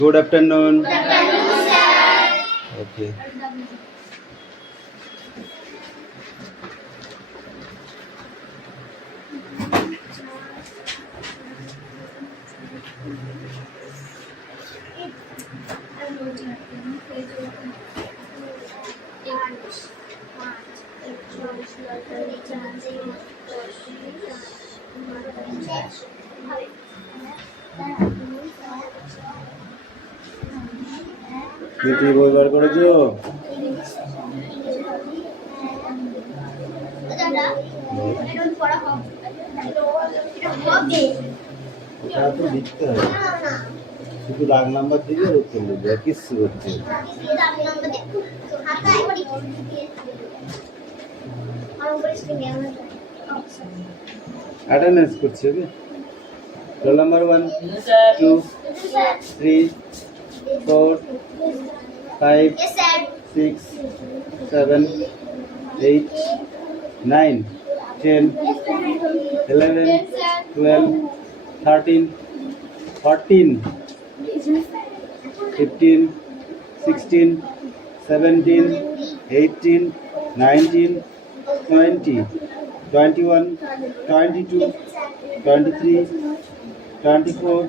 Good afternoon. Good afternoon, sir. Okay. কি বই বার করেছো? ওটা তো লিখতে হবে, শুধু রাগ নাম্বার দিলে উত্তর লিখবে, কিছু হচ্ছে অ্যাটেন্ডেন্স করছি। ওকে, রোল নাম্বার 1 2 3 4 5 6 7 8 9 10 11 12 13 14 15 16 17 18 19 20 21 22 23 24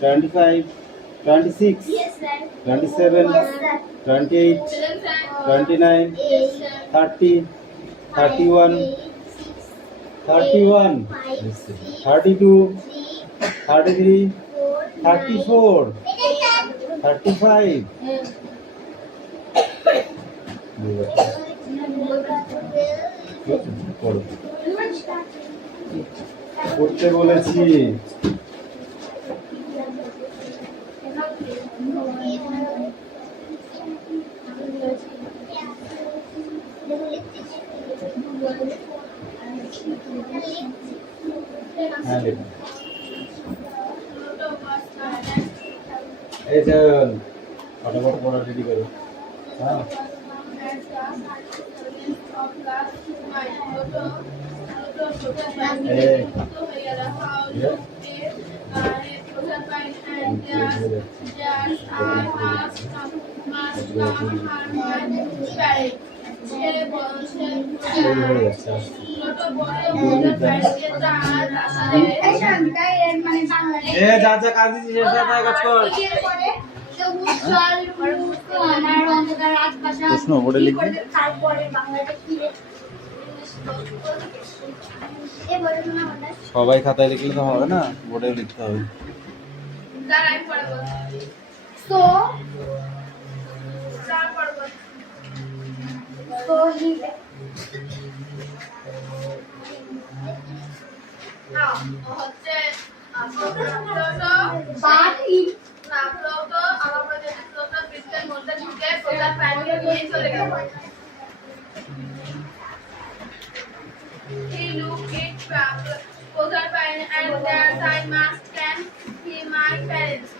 25 26 27 28 29 30 31 32 33 34 35 পড়তে বলেছি। এই যে ফটাফট পড়া রেডি করো। হ্যাঁ, যা যা কাজ দিচ্ছি কাজ কর। প্রশ্ন বোর্ডে লিখবে। সবাই খাতায় লিখলে তো হবে না, বোর্ডে লিখতে হবে। He looked at Poser Pine and their side mask can see my parents.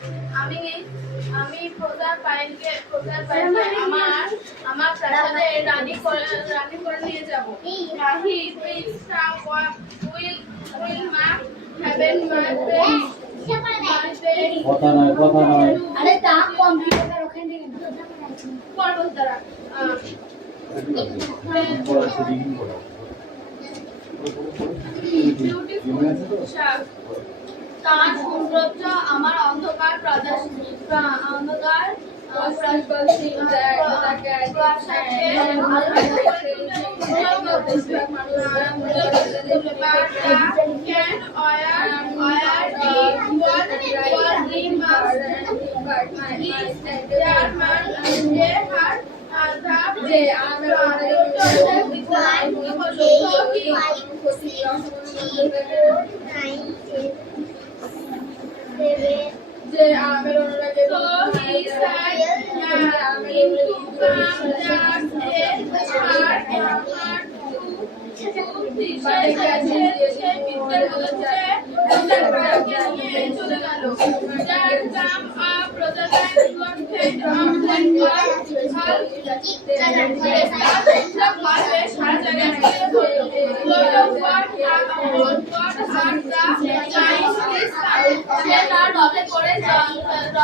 আমি Poser Pine কে আমার প্রাসাদে রানী করে নিয়ে যাব। He thinks will mark heaven my face. কথা নয়। আরে তা কম্পিউটার ওখানে থেকে পড়বো তারা। তার সৌন্দর্য আমার অন্ধকার যে আমের অনুরাগে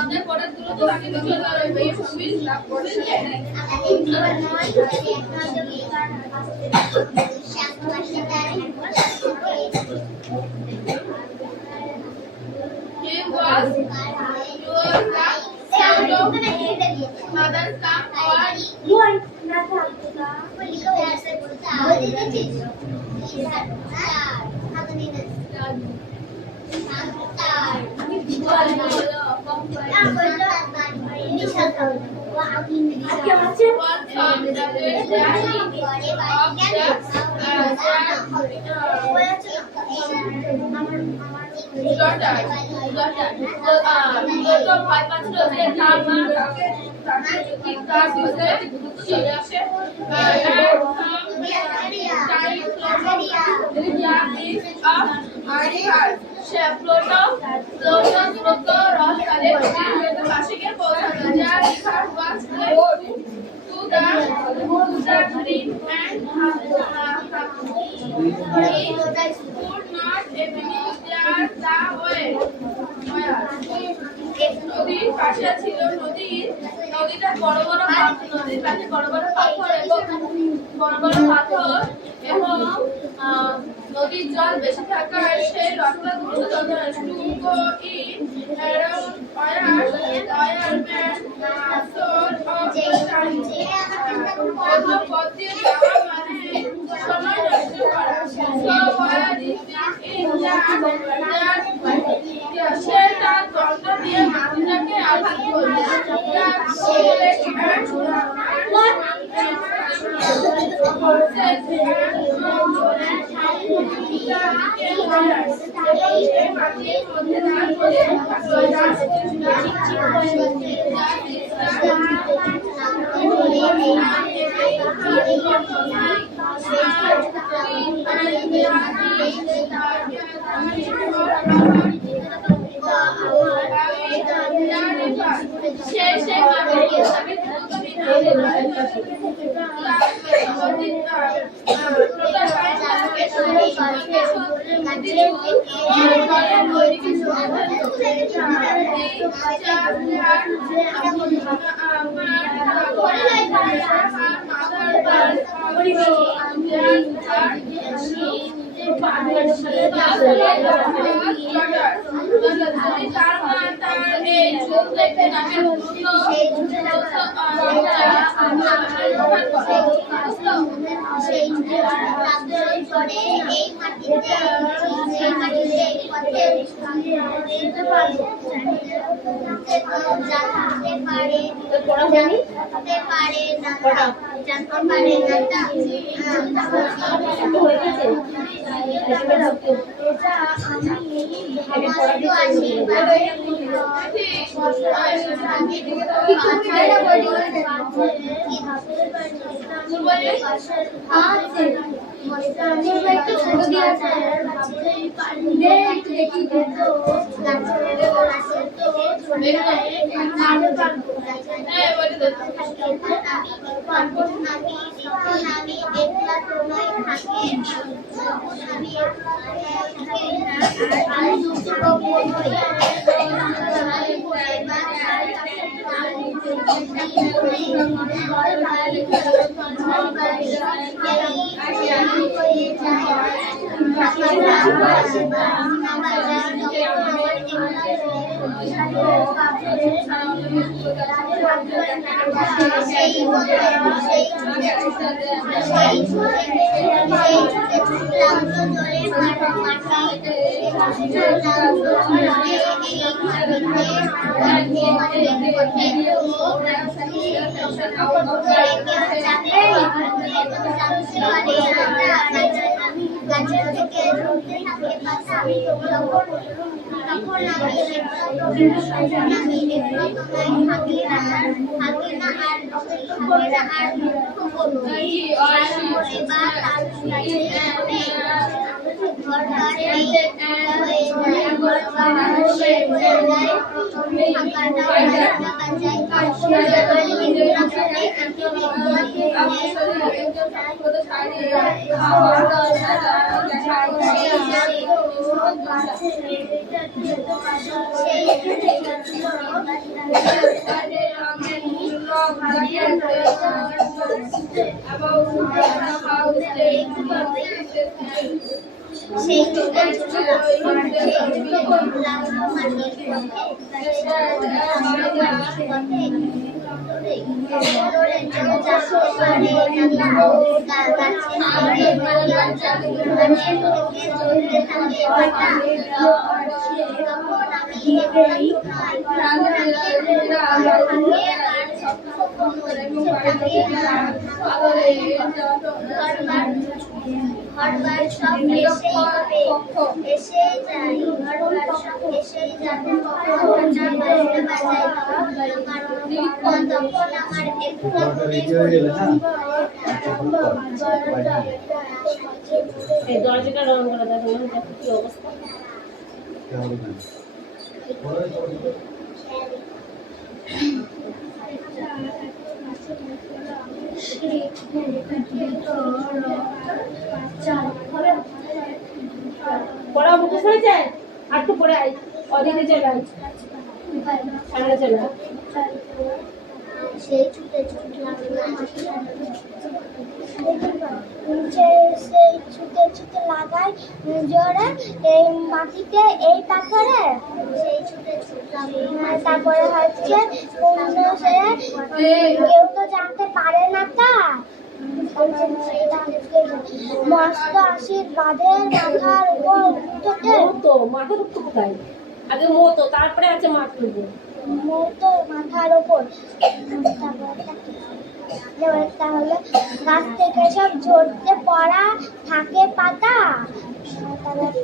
রথে করে তো বাকি তো চলে যাবে এই ছবি লাভ করে He was the sound of mother's tongue or নদীর পাশে ছিল নদীটা বড় বড় নদীর পাশে বড় বড় পাথর এবং নদীর জল বেশি থাকায় সেই রসটা দ্রুত টুকো ইন অ্যারাউন্ড অয়ার ম্যান সোল অফ পথে যাওয়া মানে সময় নষ্ট করা সো ওয়ার ইজ ইন সে তার দণ্ড দিয়ে মাটিটাকে আঘাত করবে সেই যুগে লাগলো মাটির ঘরবার সব এসে যায় ঘরবার সব এসে যাবে তখন আমার একটু দরজাটা রং করে দেখো কি অবস্থা। পড়া মুখে হয়েছে আর একটু পরে আই অদিকে চলে আই সামনে চলে আয়। সেই ছুটে ছুটে সেই ছুটে ছুটে লাগাই জোরে এই মাটিতে এই পাথরে সেই ছুটে ছুটে তারপরে হচ্ছে কেউ তো জানতে পারে না তা মস্ত আশীর্বাদের মাথার উপর উঠতে তো মাথার উপর কোথায় আগে মতো তারপরে আছে মাথার উপর মতো মাথার উপর তাহলে গাছ থেকে সব ঝরতে পড়া থাকে পাতা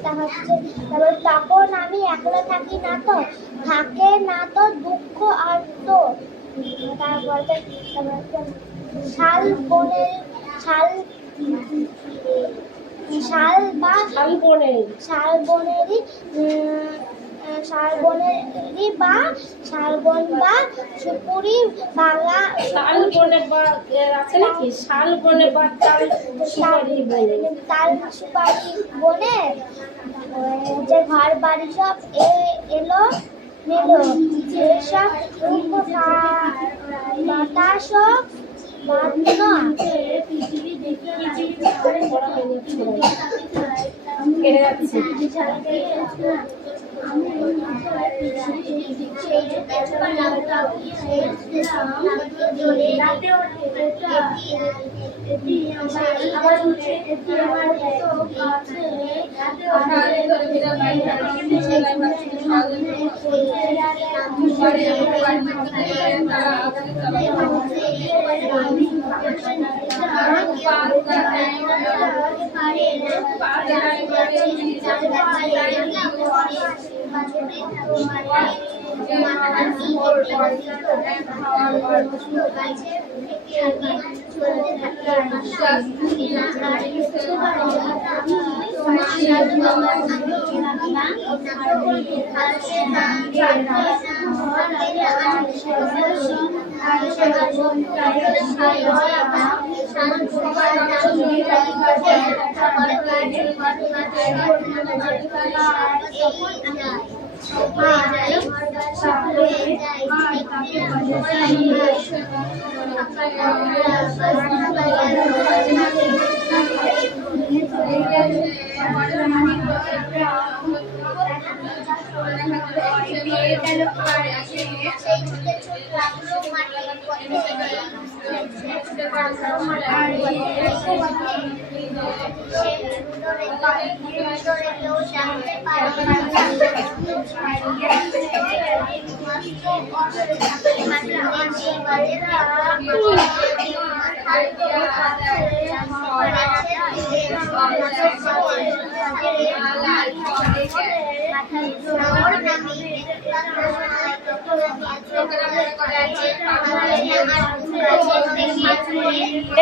তারপর তখন আমি একলা থাকি না তো থাকে না তো দুঃখ আর তো তারপরে শাল বনের শাল শাল বা শালবনেরই শালবন বা সুপুরি বাগা শালবনে বা আছে নাকি শালবনে বা তাল সুপারি বনে যে ঘর বাড়ি সব এলো নিলো যেসব বাতাস কেটে যাচ্ছে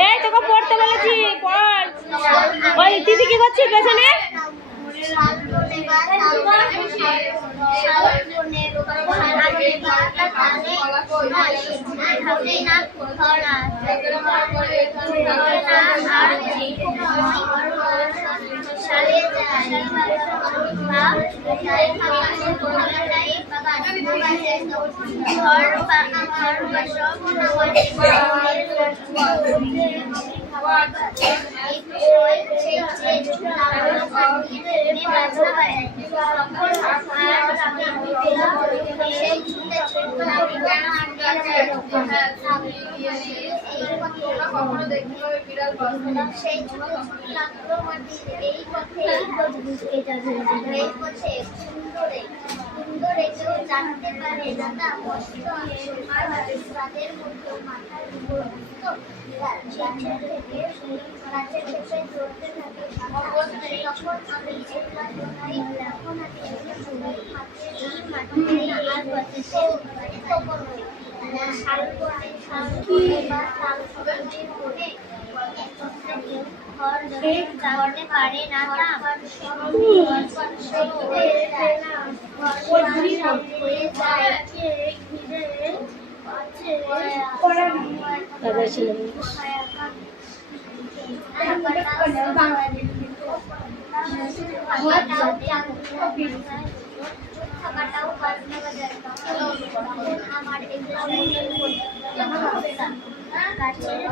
এই তোকে পড়তে বলেছি পড়। ওই দিদি কি করছিস পেছনে? বাগান কখনো দেখতে হবে বিড়াল সেই ছোট ছোট লাগলো মাটির এই পথে এই পথে সুন্দরে সুন্দরে কেউ জানতে পারে দাদা কষ্ট আর তাদের মতো মাথার উপর গাছের থেকে চড়তে থাকে তখন আমি একলা জোনাই এখন আমি একলা জোনাই এই মাটিতে আর পথে শালবনে শালবনে বা শালবনের কোণে ঘর করতে পারে না দাদা ছিল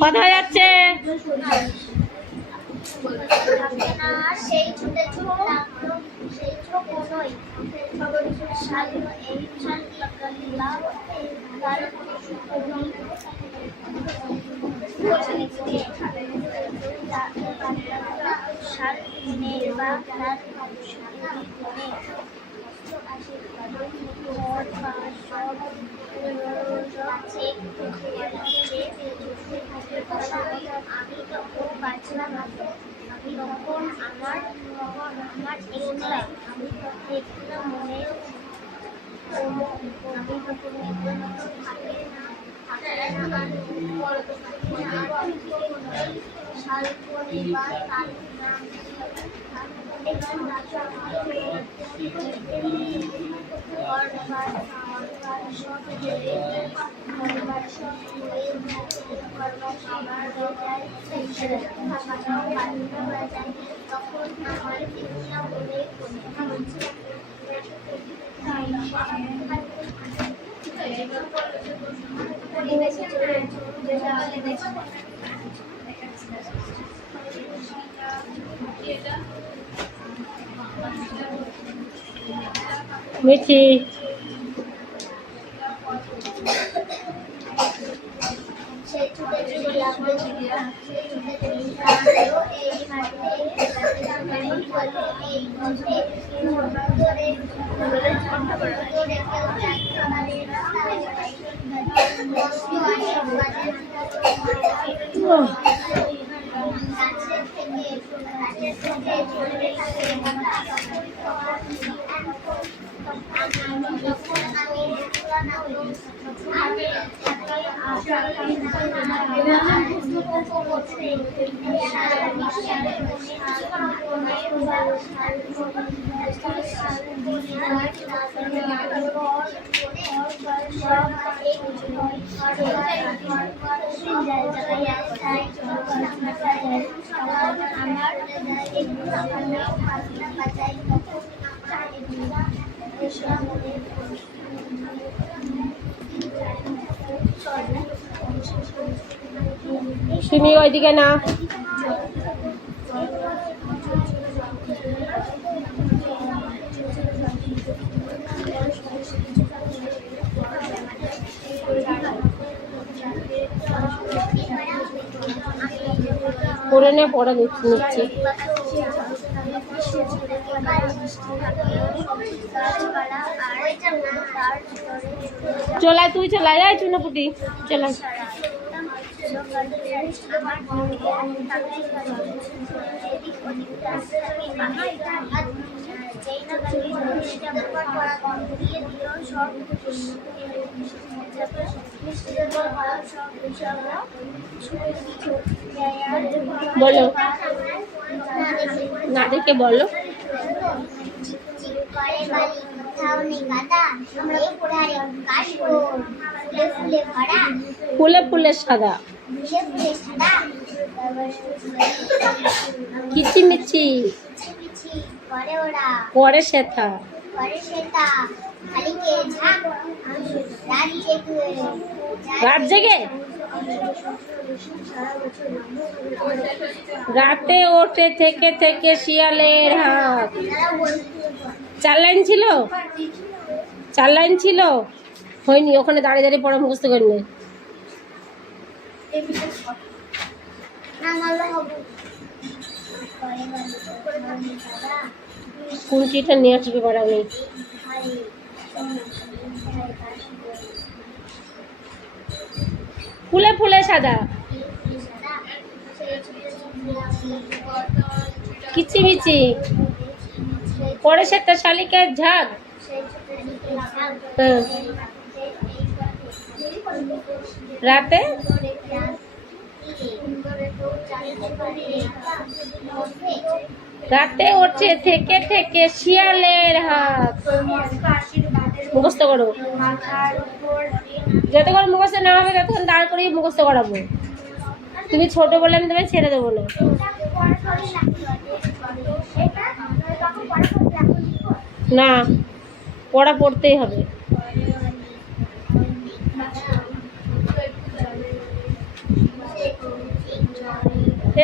কথা যাচ্ছে সেই ছোট ছোট সেই ছোট নয় এই শাল বা তার আমি তখন বাঁচলাম আমি তখন আমার একলা আমি একলা মনে আমি তখন শালবনে বা তার নাম তখন আমার ইচ্ছা বলে মিঠি সেই ছুটে ছুটে লাগলো এই মাঠে এই মধ্যে ধরে কেউ জানতে পারে গাছের থেকে চলে থাকে যখন আমি তুমি ওইদিকে না পরে নে পরে দেখছি নিচ্ছি চলাই তুই চলাই যাই চুনাপুটি চলাই বলো না দেখে বলো কোথাও নেই গাদা এই কোঠারে কাশবো ফুলে ফুলে ভরা ফুলে ফুলে সাদা ফুলে ফুলে সাদা তারপর কিচিমিচি পিছি করে ওরা করে সেথা করে সেটা খালিকে ঝাঁক রাত জেগে রাত জেগে রাতে ওঠে থেকে থেকে শিয়ালের হাত। 4 লাইন ছিল, 4 লাইন ছিল, হয়নি। ওখানে দাঁড়িয়ে দাঁড়িয়ে পড়া মুখস্থ করে নে। কুঞ্চিটা নিয়ে আসবে পারা নেই। ফুলে ফুলে সাদা কিচিমিচি করে সেটা শালিকের ঝাঁক। হ্যাঁ। রাতে রাতে ওঠে থেকে থেকে শিয়ালের হাত। মুখস্থ করো, যতক্ষণ মুখস্থ না হবে ততক্ষণ দাঁড় করিয়ে মুখস্থ করাবো। তুমি ছোট বলে আমি তোমায় ছেড়ে দেবো না। না, পড়া পড়তেই হবে।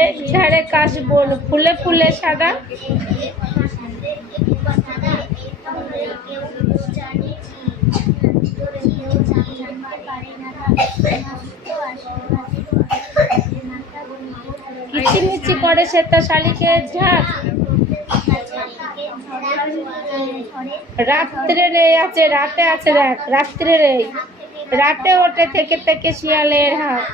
এক ঝাড়ে কাশবন ফুলে ফুলে সাদা কিচিমিচি করে সেটা শালিকের ঝাঁক। রাত্রে রে আছে, রাতে আছে, দেখ রাত্রে রে। রাতে ওঠে থেকে থেকে শিয়ালের হাত।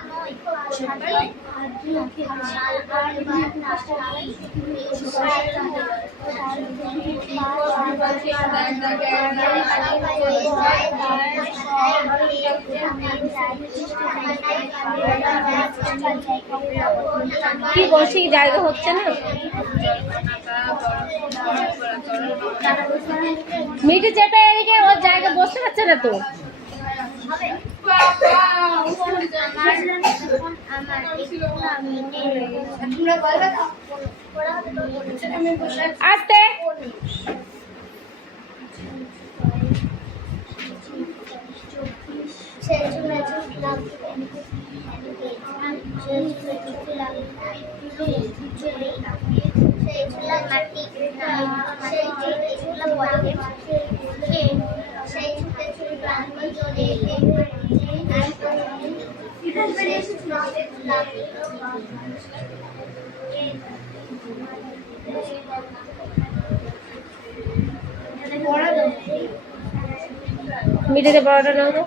কি বসি জায়গা হচ্ছে না, মিটি যেটা এদিকে ওর জায়গা বসতে পারছে না তো। আস্তে মিটিতে পড়াটা নাও তো।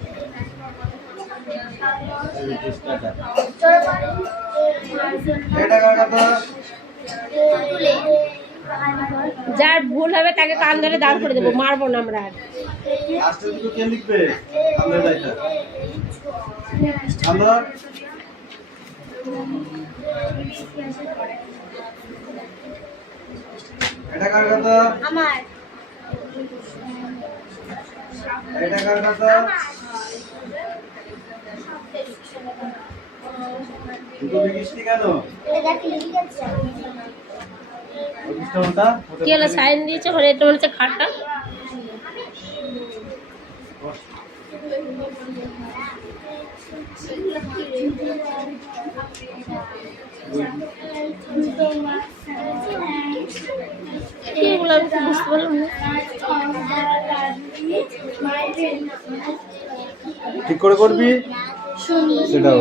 যার ভুল হবে তাকে কান ধরে দাঁড় করে দেবো, মারবো না আমরা। এটা কার কথা? আমার এটা কার কথা? দুটো লিখিসনি কেন? কি হলো, সাইন দিয়েছে মানে এটা হচ্ছে খাটটা। এগুলো আমি তো বুঝতে পারলাম না। ঠিক করে করবি সেটাও।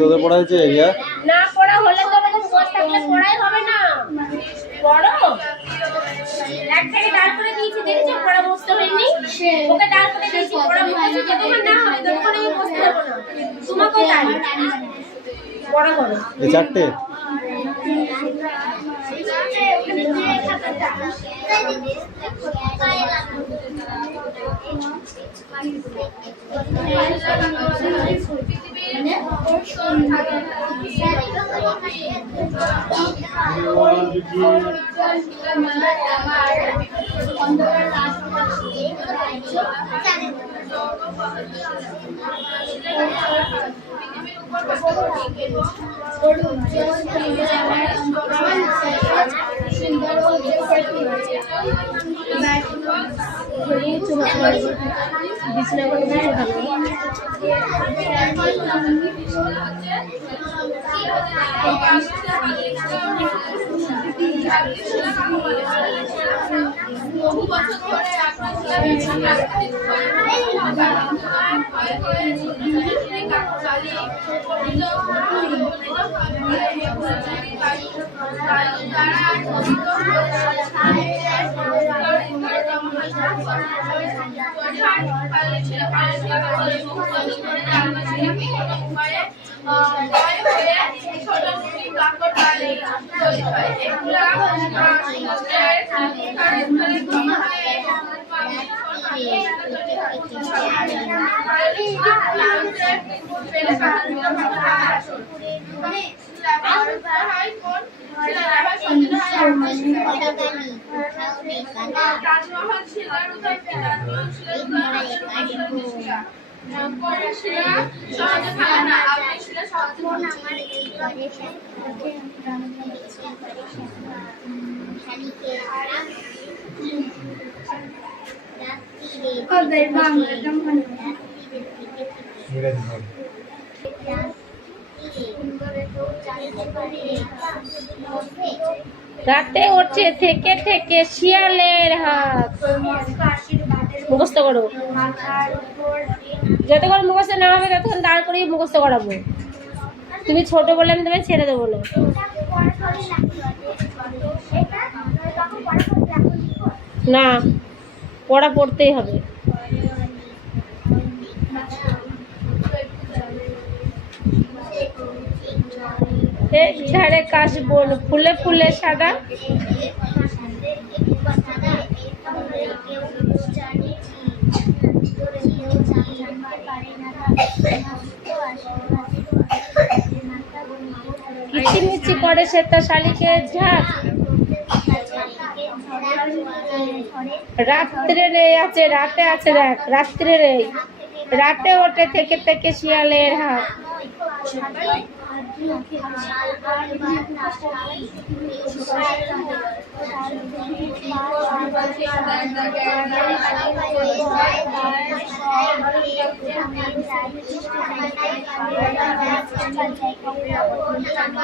তোদের পড়া হয়েছে? না পড়া হলে তো আমাকে বসে থাকলে পড়াই হবে না। পড়ো, এক থেকে দাঁড় করে দিয়েছি, দেখেছো পড়া বসতে হয়নি। ওকে দাঁড় করে দিয়েছি, পড়া বসতে যতক্ষণ না হবে ততক্ষণ আমি বসতে দেবো না। তোমাকেও তাই পড়া করো। এই 4টে ওখানে যে খাতাটা তাই দিদি পায়ে লাগানো বহু বছর ধরে আপনার তাজমহল শিলার উদয় শিলা সহজে থাকে না, আপনি শিলা সহজে রাতে উঠছে থেকে থেকে শিয়ালের হাত মুখস্থ করো। যতক্ষণ মুখস্থ না হবে ততক্ষণ দাঁড় করেই মুখস্থ করাবো। তুমি ছোট বলে আমি তোমায় ছেড়ে দেবো না। না, পড়া পড়তেই হবে। ঝাড়ে কাশবন ফুলে ফুলে সাদা, কিচিমিচি করে সেটা শালিকে ঝাঁক, রাত্রে রে আছে রাতে আছে দেখ, রাত্রে রে রাতে ওঠে থেকে থেকে শিয়ালের হাত।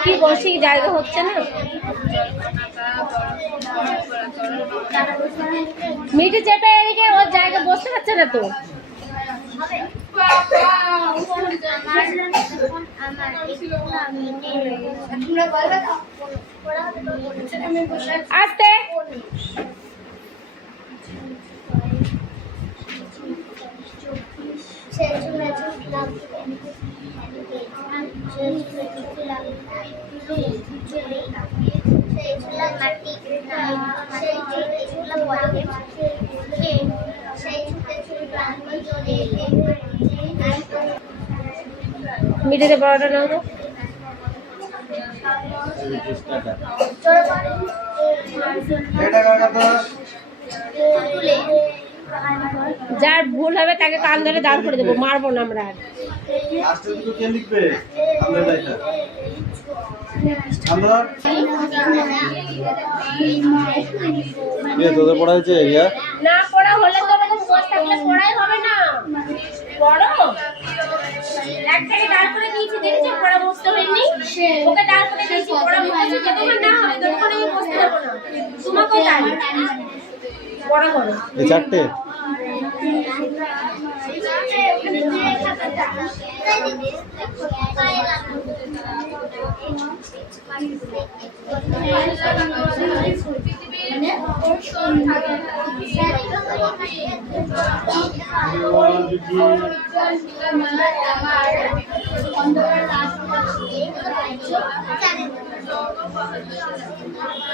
কি বসি জায়গা হচ্ছে না, মিঠে চেপে এদিকে ওর জায়গা বসতে পারছে না তো। আস্তে মিঠেতে পড়াটা নাও তো। যার ভুল হবে তাকে কান ধরে দাঁড় করে দেবো, মারবো না আমরা। তোদের পড়া হয়েছে না পড়া হলে তো আমাকে বসে থাকলে পড়াই হবে না। পড়ো একটাকে দাঁড় করে দিয়েছি, দেখেছো পড়া বসতে হয়নি, ওকে দাঁড় করে দিয়েছি পড়া বসতে যতক্ষণ না হবে ততক্ষণ আমি বসতে দেবো না। তোমাকেও তাই পড়া করো। এই চারটে আমার